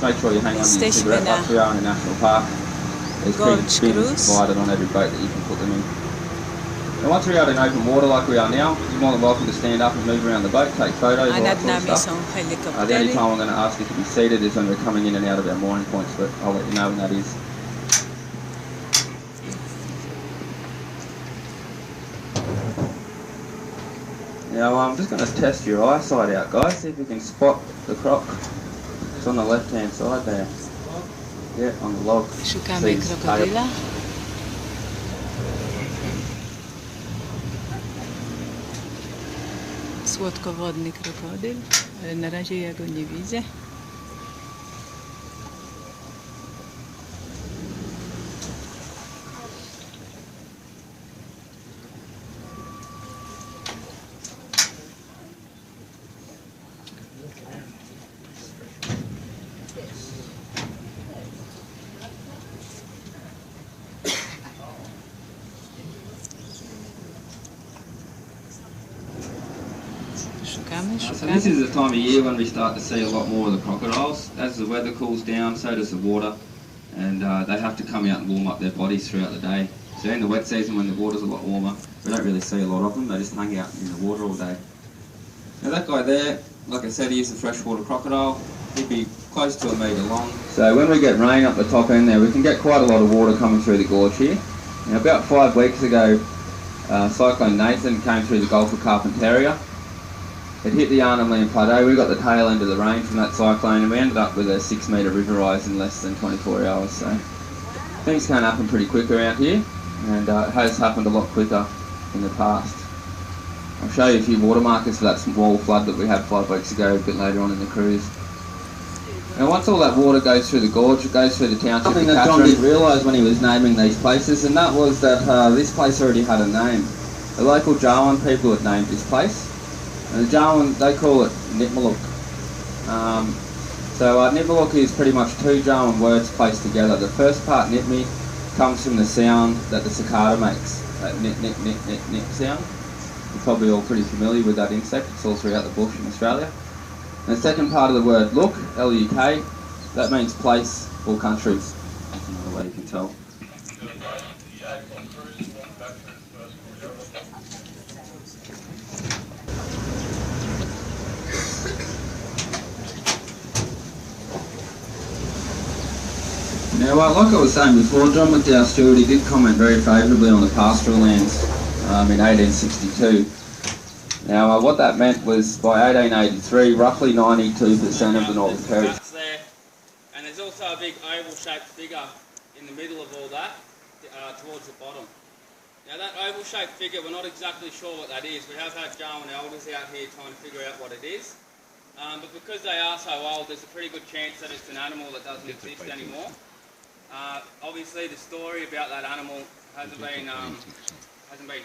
just make sure you hang on to your cigarette butts. We are in a national park. There's big bins provided on every boat that you can put them in. And once we're out in open water like we are now, you're more than welcome to stand up and move around the boat, take photos, all that sort of stuff. The only time I'm going to ask you to be seated is when we're coming in and out of our mooring points, but I'll let you know when that is. Now I'm just going to test your eyesight out, guys, see if you can spot the croc. It's on the left hand side there. Yeah, on the log. Szukamy krokodyla. Słodkowodny krokodyl, ale na razie ja go nie widzę. So this is the time of year when we start to see a lot more of the crocodiles. As the weather cools down, so does the water, and they have to come out and warm up their bodies throughout the day. So in the wet season, when the water's a lot warmer, we don't really see a lot of them. They just hang out in the water all day. Now that guy there, like I said, he's a freshwater crocodile. He'd be close to 1 metre long. So when we get rain up the top end there, we can get quite a lot of water coming through the gorge here. Now about 5 weeks ago, Cyclone Nathan came through the Gulf of Carpentaria. It hit the Arnhem Land Plateau. We got the tail end of the rain from that cyclone, and we ended up with a 6 metre river rise in less than 24 hours. So things can happen pretty quick around here, and it has happened a lot quicker in the past. I'll show you a few water markers for that small flood that we had 5 weeks ago a bit later on in the cruise. And once all that water goes through the gorge, it goes through the township. Something that John didn't realise when he was naming these places, and that was that this place already had a name. The local Jawan people had named this place. And the Jawan, they call it Nipmaluk. Nipmaluk is pretty much 2 Jawan words placed together. The first part, Nipmi, comes from the sound that the cicada makes, that nip, nip, nip, nip, nip sound. You're probably all pretty familiar with that insect. It's all throughout the bush in Australia. And the second part of the word Luk, L-U-K, that means place or country. That's another way you can tell. Now, like I was saying before, John McDowell Stewart, he did comment very favourably on the pastoral lands in 1862. Now, what that meant was by 1883, roughly 92% of the Northern Territory. There, and there's also a big oval-shaped figure in the middle of all that, towards the bottom. Now, that oval-shaped figure, we're not exactly sure what that is. We have had Jawan elders out here trying to figure out what it is. But because they are so old, there's a pretty good chance that it's an animal that doesn't exist anymore. Obviously, the story about that animal hasn't been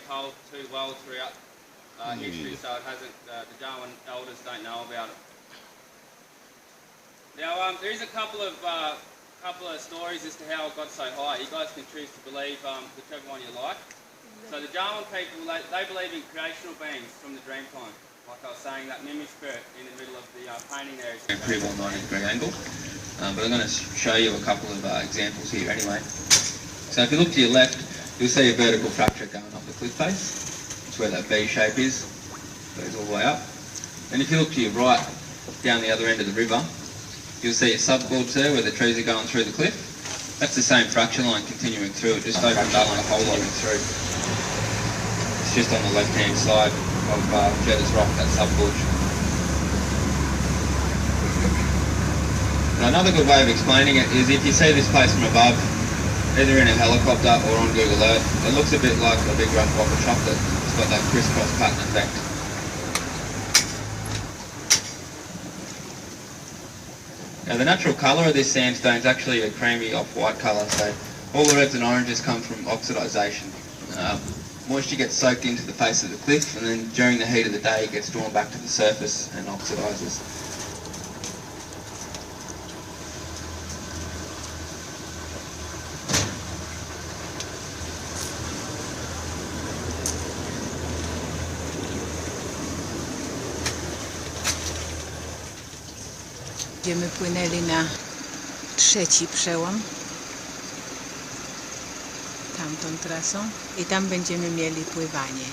told too well throughout history, so it hasn't. The Jawan elders don't know about it. Now, there is a couple of stories as to how it got so high. You guys can choose to believe whichever one you like. So the Jawan people, they believe in creational beings from the dream time. Like I was saying, that Mimi spirit in the middle of the painting there is a pretty well 90-degree angle. But I'm going to show you a couple of examples here anyway. So if you look to your left, you'll see a vertical fracture going up the cliff face. That's where that V shape is. Goes all the way up. And if you look to your right, down the other end of the river, you'll see a subgorge there where the trees are going through the cliff. That's the same fracture line continuing through. It just opened up on a hole opening through. It's just on the left-hand side of Jetta's Rock, that subgorge. Now, another good way of explaining it is if you see this place from above, either in a helicopter or on Google Earth, it looks a bit like a big rough block of chocolate. It's got that crisscross pattern effect. Now, the natural colour of this sandstone is actually a creamy off-white colour, so all the reds and oranges come from oxidisation. Moisture gets soaked into the face of the cliff, and then during the heat of the day it gets drawn back to the surface and oxidises. Gdzie my płynęli na trzeci przełom tamtą trasą i tam będziemy mieli pływanie,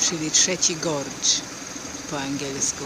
czyli trzeci gorge po angielsku.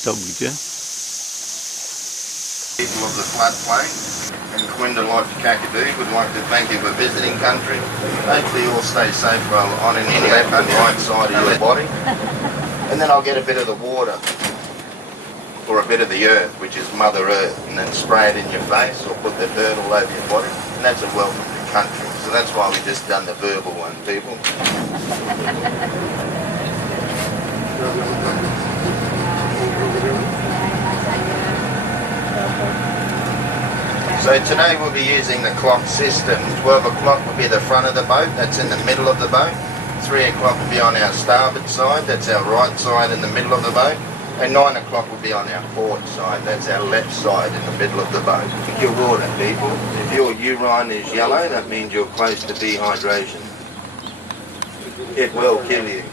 Stop gdzie? People of the floodplain and Quinda like Kakadu would like to thank you for visiting country. Hopefully you all stay safe while on in the left and right side of your body. And then I'll get a bit of the water or a bit of the earth, which is Mother Earth, and then spray it in your face or put the dirt all over your body. And that's a welcome to country. So that's why we just done the verbal one, people. So today we'll be using the clock system. 12 o'clock will be the front of the boat, that's in the middle of the boat. 3 o'clock will be on our starboard side, that's our right side in the middle of the boat. And 9 o'clock will be on our port side, that's our left side in the middle of the boat. Drink your water, people. If your urine is yellow, that means you're close to dehydration. It will kill you.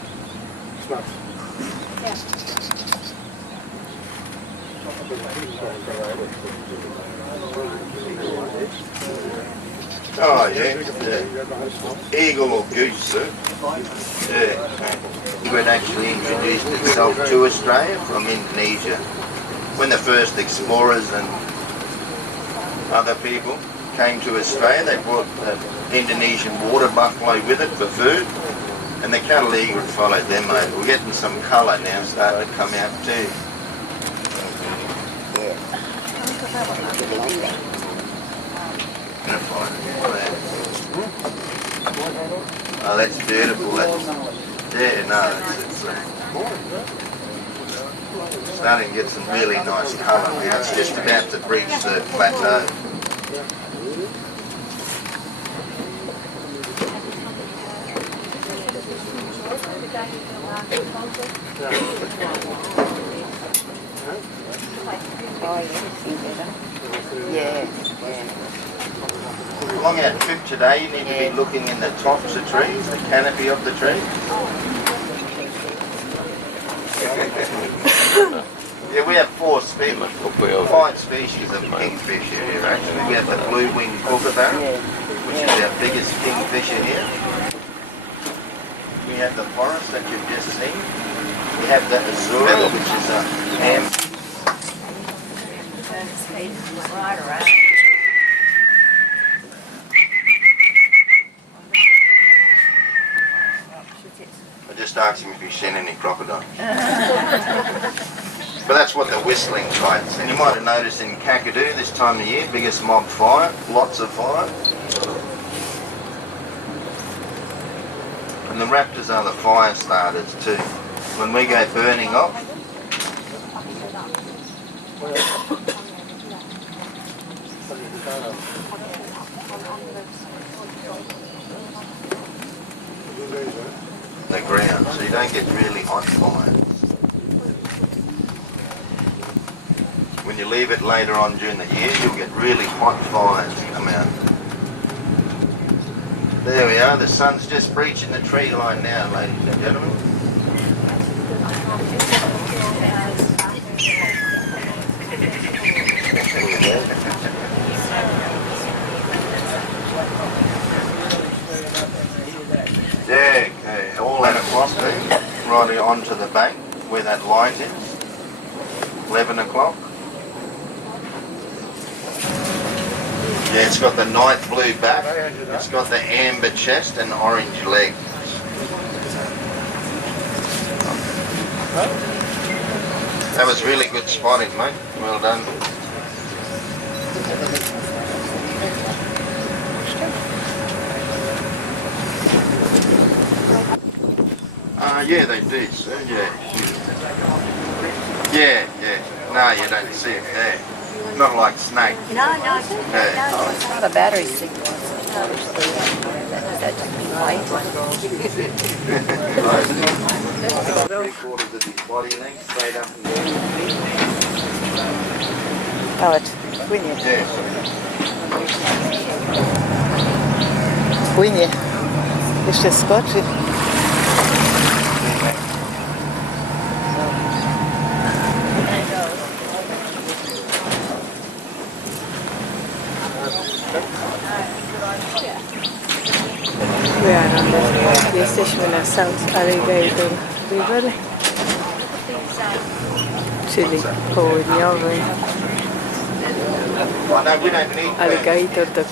Oh yeah, eagle or goose soup. Yeah. It actually introduced itself to Australia from Indonesia. When the first explorers and other people came to Australia, they brought the Indonesian water buffalo with it for food, and the cattle eagle followed them over. We're getting some colour now starting to come out too. Oh, that's beautiful. That's, yeah, no, it's starting to get some really nice colour now. It's just about to breach the plateau. Along our trip today, you need to be looking in the tops of trees, the canopy of the tree. Yeah, we have 5 species of kingfisher here actually. We have the blue-winged kookaburra, which is our biggest kingfisher here. We have the forest that you've just seen. We have the azura, which is a ham. Right around. I just asked him if he's seen any crocodiles. But that's what the whistling kites. And you might have noticed in Kakadu this time of year, biggest mob fire, lots of fire. And the raptors are the fire starters too. When we go burning off, the ground, so you don't get really hot fire. When you leave it later on during the year, you'll get really hot fires come out. There we are, the sun's just breaching the tree line now, ladies and gentlemen. Yeah, okay, all out across there, right onto the bank where that line is. 11 o'clock. Yeah, it's got the night blue back, it's got the amber chest and orange legs. That was really good spotting, mate. Well done. Yeah, they do, sir, yeah. Yeah, yeah. No, you don't see it there. Not like snake. No, no, it's not a battery signal. That's white one. 3/4 of his body length, straight up and down. Patrz, płynie. Yeah. Płynie. Jeszcze skoczy. Jesteśmy na South Alligator River, czyli południowy alligator to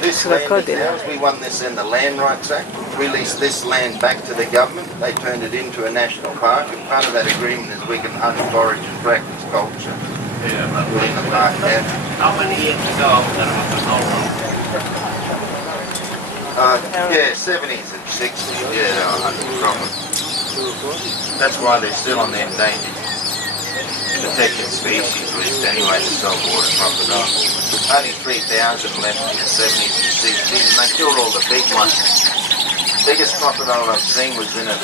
This land krokodyl. is ours. We won this in the Land Rights Act. Released this land back to the government. They turned it into a national park, and part of that agreement is we can hunt, forage and practice culture. In the park there. How many years ago was that? Yeah, 70s and 60s. Yeah, they were hunting proper. That's why they're still on the endangered protected species list anyway, the saltwater crocodile. Only 3,000 left in the 70s and 60s, and they killed all the big ones. Biggest crocodile I've seen was in a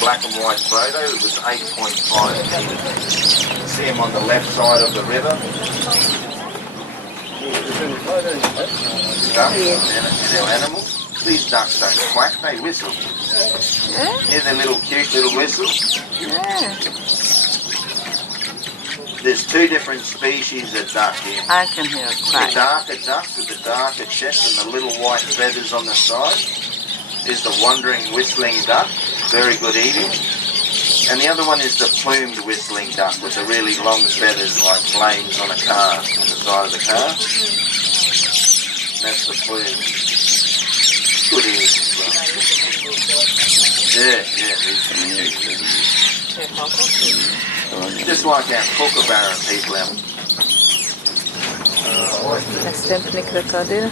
black and white photo. It was 8.5 meters. See him on the left side of the river. Ducks, they're animals. These ducks don't quack, they whistle. Hear their little cute little whistles? There's two different species of duck here. I can hear a The quack. darker duck with the darker chest and the little white feathers on the side is the wandering whistling duck, very good eating. And the other one is the plumed whistling duck with the really long feathers like flames on a car, on the side of the car. That's the plume. Good eating as well. Yeah, just like our kookaburra people out. Następny krokodyl.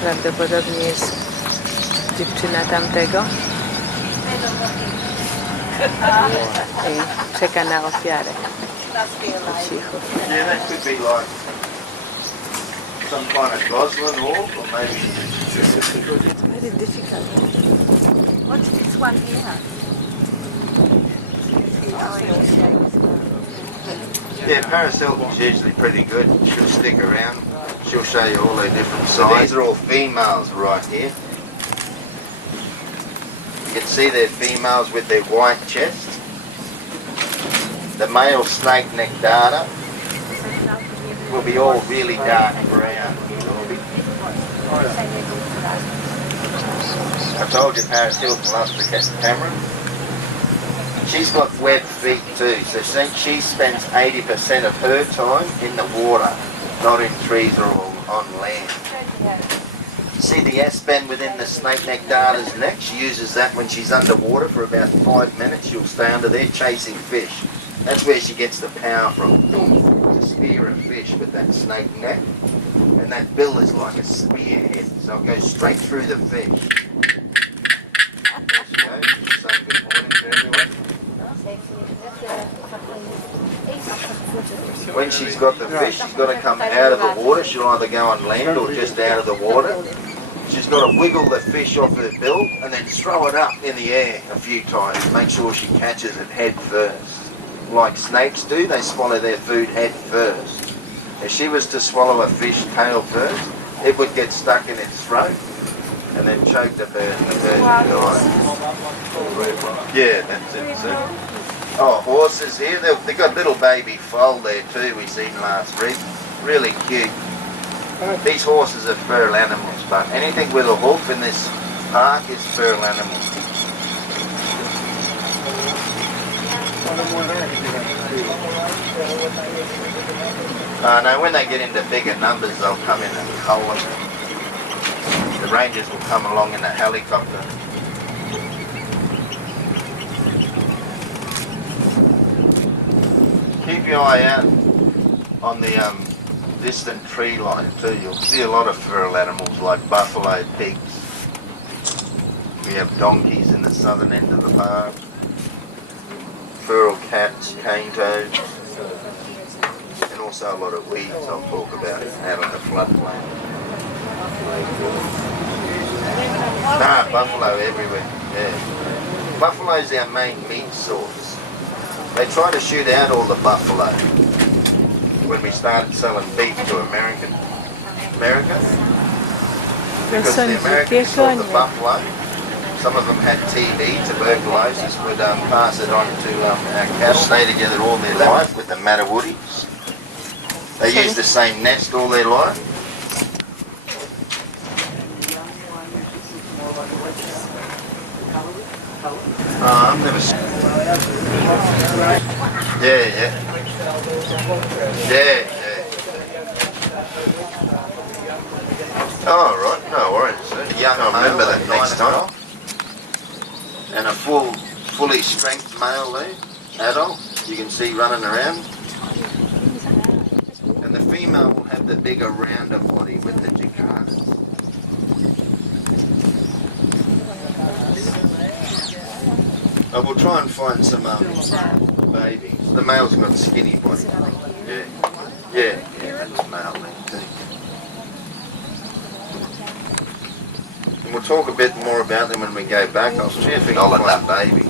Prawdopodobnie jest dziewczyna tamtego. I czeka na ofiarę. Cicho. Yeah, that could be like some kind of gosling hawk, or maybe. It's very difficult. What's this one here? Yeah, Parasilton's usually pretty good. She'll stick around. She'll show you all their different sizes. These are all females right here. You can see they're females with their white chests. The male snake neck data will be all really dark brown. I told you Parasilton loves to catch the camera. She's got webbed feet too, so she spends 80% of her time in the water, not in trees or on land. See the S-bend within the snake neck darter's neck? She uses that when she's underwater for about 5 minutes. She'll stay under there chasing fish. That's where she gets the power from, to spear a fish with that snake neck. And that bill is like a spearhead, so it goes straight through the fish. There she goes. She's saying good morning to everyone. When she's got the fish, she's got to come out of the water. She'll either go on land or just out of the water. She's got to wiggle the fish off her bill and then throw it up in the air a few times. Make sure she catches it head first. Like snakes do, they swallow their food head first. If she was to swallow a fish tail first, it would get stuck in its throat and then choke the bird and the bird would die. Yeah, that's it, sir. Oh, horses here. They've got little baby foal there too we seen last week. Really cute. These horses are feral animals, but anything with a hoof in this park is feral animal. No, when they get into bigger numbers, they'll come in and cull them. The rangers will come along in a helicopter. Keep your eye out on the distant tree line too. You'll see a lot of feral animals like buffalo, pigs. We have donkeys in the the southern end of the park. Feral cats, cane toads, and also a lot of weeds I'll talk about out on the floodplain. Buffalo everywhere, yeah. Buffalo's our main meat source. They try to shoot out all the buffalo when we started selling beef to America. Because the Americans saw the buffalo. Some of them had TB, tuberculosis, would pass it on to our cattle. Stay together all their life with the Mattawoodies. They use the same nest all their life. I've never seen. Yeah. Oh, right, no worries. Young, I remember that next time. And a fully strength male there, adult, you can see running around. And the female will have the bigger, rounder body with the jacanas. I will try and find some babies. The male's got a skinny body. Yeah, that's male there too. And we'll talk a bit more about them when we go back. I was trying to think of that baby.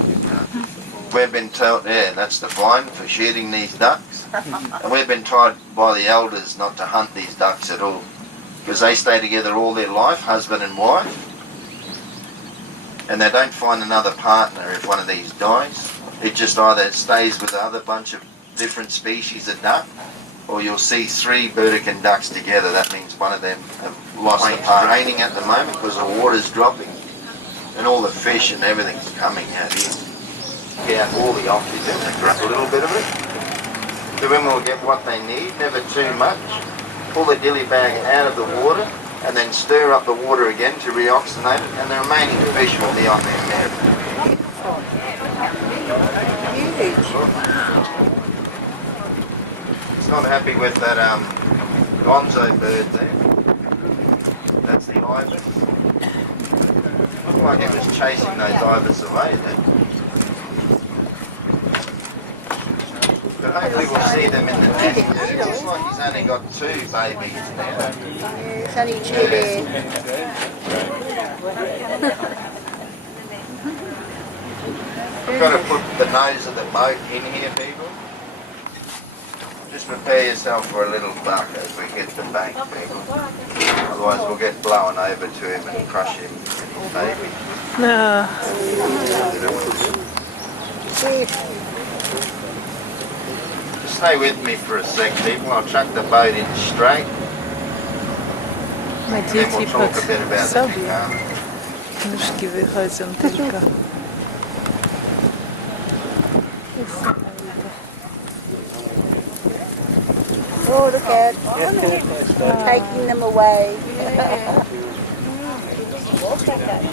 We've been told, yeah, that's the fine for shooting these ducks. And we've been told by the elders not to hunt these ducks at all. Because they stay together all their life, husband and wife. And they don't find another partner if one of these dies. It just either stays with the other bunch of different species of duck, or you'll see 3 Burdekin ducks together. That means one of them have lost the partner. It's raining at the moment because the water's dropping. And all the fish and everything's coming out here. Get out all the oxygen and grab a little bit of it. The women will get what they need, never too much. Pull the dilly bag out of the water and then stir up the water again to reoxygenate it, and the remaining fish will be on their merit. It's not happy with that gonzo bird there. That's the ibis. Looked like it was chasing those ibis away there. But hopefully we'll see them in the nest. It looks like he's only got 2 babies now. It's only 2 there. I've got to put the nose of the boat in here, people. Just prepare yourself for a little buck as we hit the bank, people. Otherwise we'll get blown over to him and crush him and his baby. No. Just stay with me for a sec, people. I'll chuck the boat in straight. Ma And then dzieci we'll talk a bit about the sobie. Kakadu. Nóżki wychodzą tylko. Oh, look at taking them away.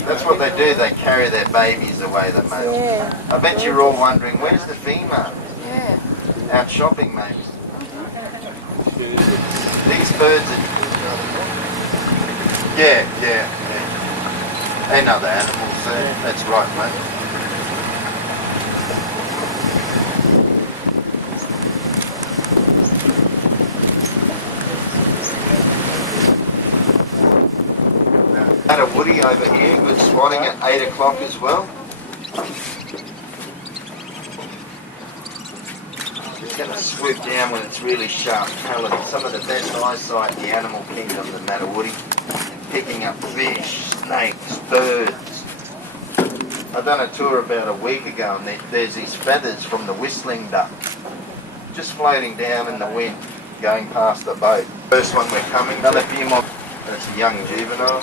That's what they do, they carry their babies away, the males. Yeah. I bet you're all wondering, where's the female? Yeah. Out shopping, maybe. These birds are... Yeah. And other animals there, that's right, mate. Had a woody over here, good spotting at 8 o'clock as well. It's going to swoop down when it's really sharp coloured. Some of the best eyesight in the animal kingdom, the Mattawoodi. Picking up fish, snakes, birds. I've done a tour about a week ago and there's these feathers from the whistling duck just floating down in the wind, going past the boat. First one we're coming, another few more. That's a young juvenile.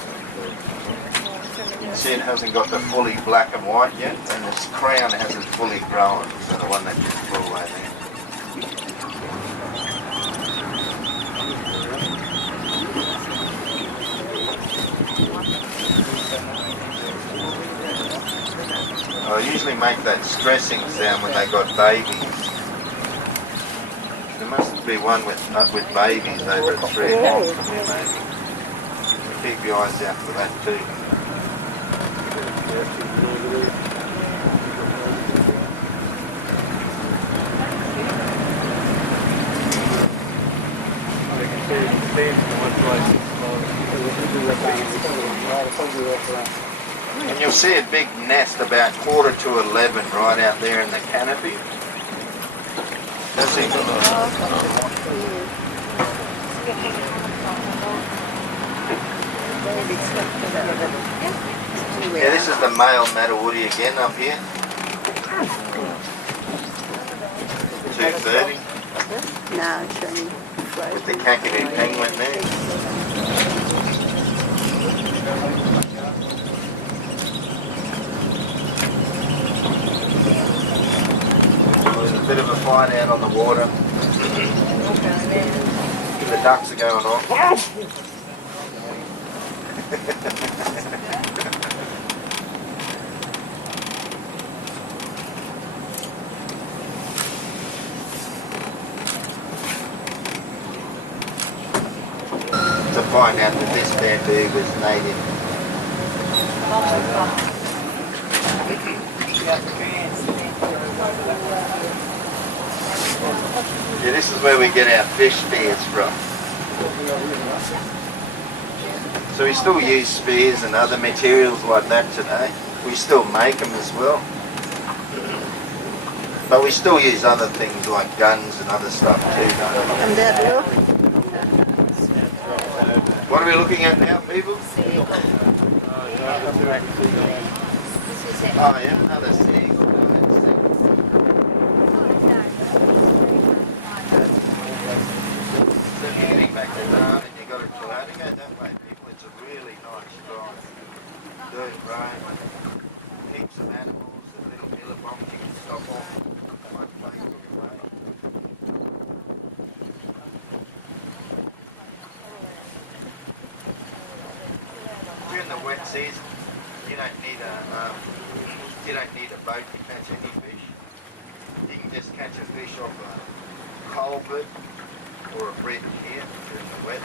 You can see it hasn't got the fully black and white yet, and this crown hasn't fully grown, so the one that just flew away there. I usually make that stressing sound when they got babies. There must be one with babies over at 3 o'clock for me, maybe. Keep your eyes out for that too. And you'll see a big nest about 10:45 right out there in the canopy. That's it. Yeah, this is the male Mattawoody again up here. 2:30. No, it's only With the Kakadu penguin there. There's a bit of a fight out on the water. The ducks are going on. To find out that this bamboo was native. Yeah, this is where we get our fish spears from. So we still use spears and other materials like that today. We still make them as well. But we still use other things like guns and other stuff too, don't we? And that look. What are we looking at now, people? Oh yeah, another seagull. So if you're getting back to town and you got a tornado, go that way, people. It's a really nice drive. Dirt road, heaps of animals, the little billabong you can stop off. One place on the way. During the wet season, you don't need a boat to catch any fish. You can just catch a fish off a culvert or a bridge here during the wet.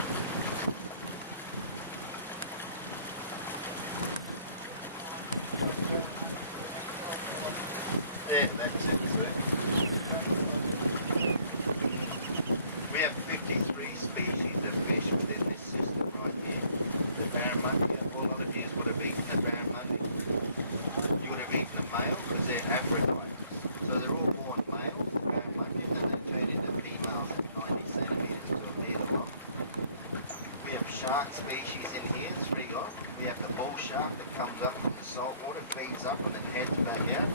Yeah, that's it, sir. We have 53 species of fish within this system right here. The barramundi, a lot of you would have eaten a barramundi. You would have eaten a male because they're Aphrodite. So they're all born males, the barramundi, and then they turn into females at 90 centimetres or near long. We have shark species in here, 3 of. We have the bull shark that comes up from the salt water, feeds up and then heads back out.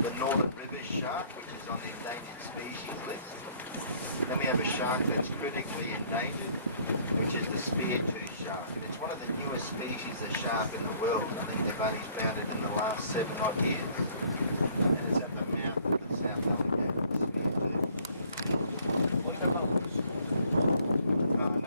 The northern rivers shark, which is on the endangered species list. Then we have a shark that's critically endangered, which is the spear-tooth shark. And it's one of the newest species of shark in the world. I think they've only found it in the last 7 odd years. And it's at the mouth of the South Alligator, the spear-tooth. What about this? No,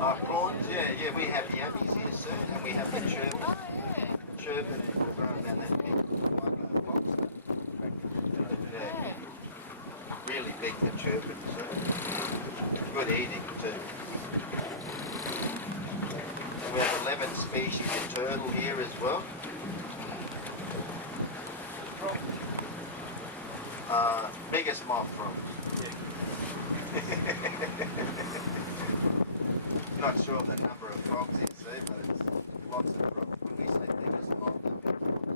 not prawns, yeah, we have yabbies here, sir, and we have the turbot. Turbot is around down that big, like a lobster. Really big, the turbot, sir. Good eating, too. And we have 11 species of turtle here as well. Biggest moth frog. Not sure of the number of frogs in sea, but it's lots of frogs. When we say biggest moth, that means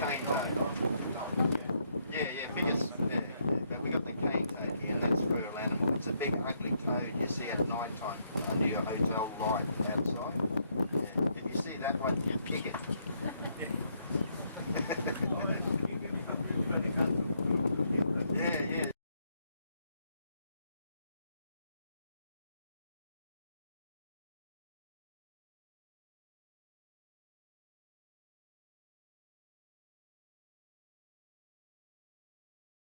cane toad. Yeah, biggest. Yeah. But we got the cane toad here, and that's feral animal. It's a big ugly toad you see at night time under your hotel light outside. Yeah. If you see that one, you kick it.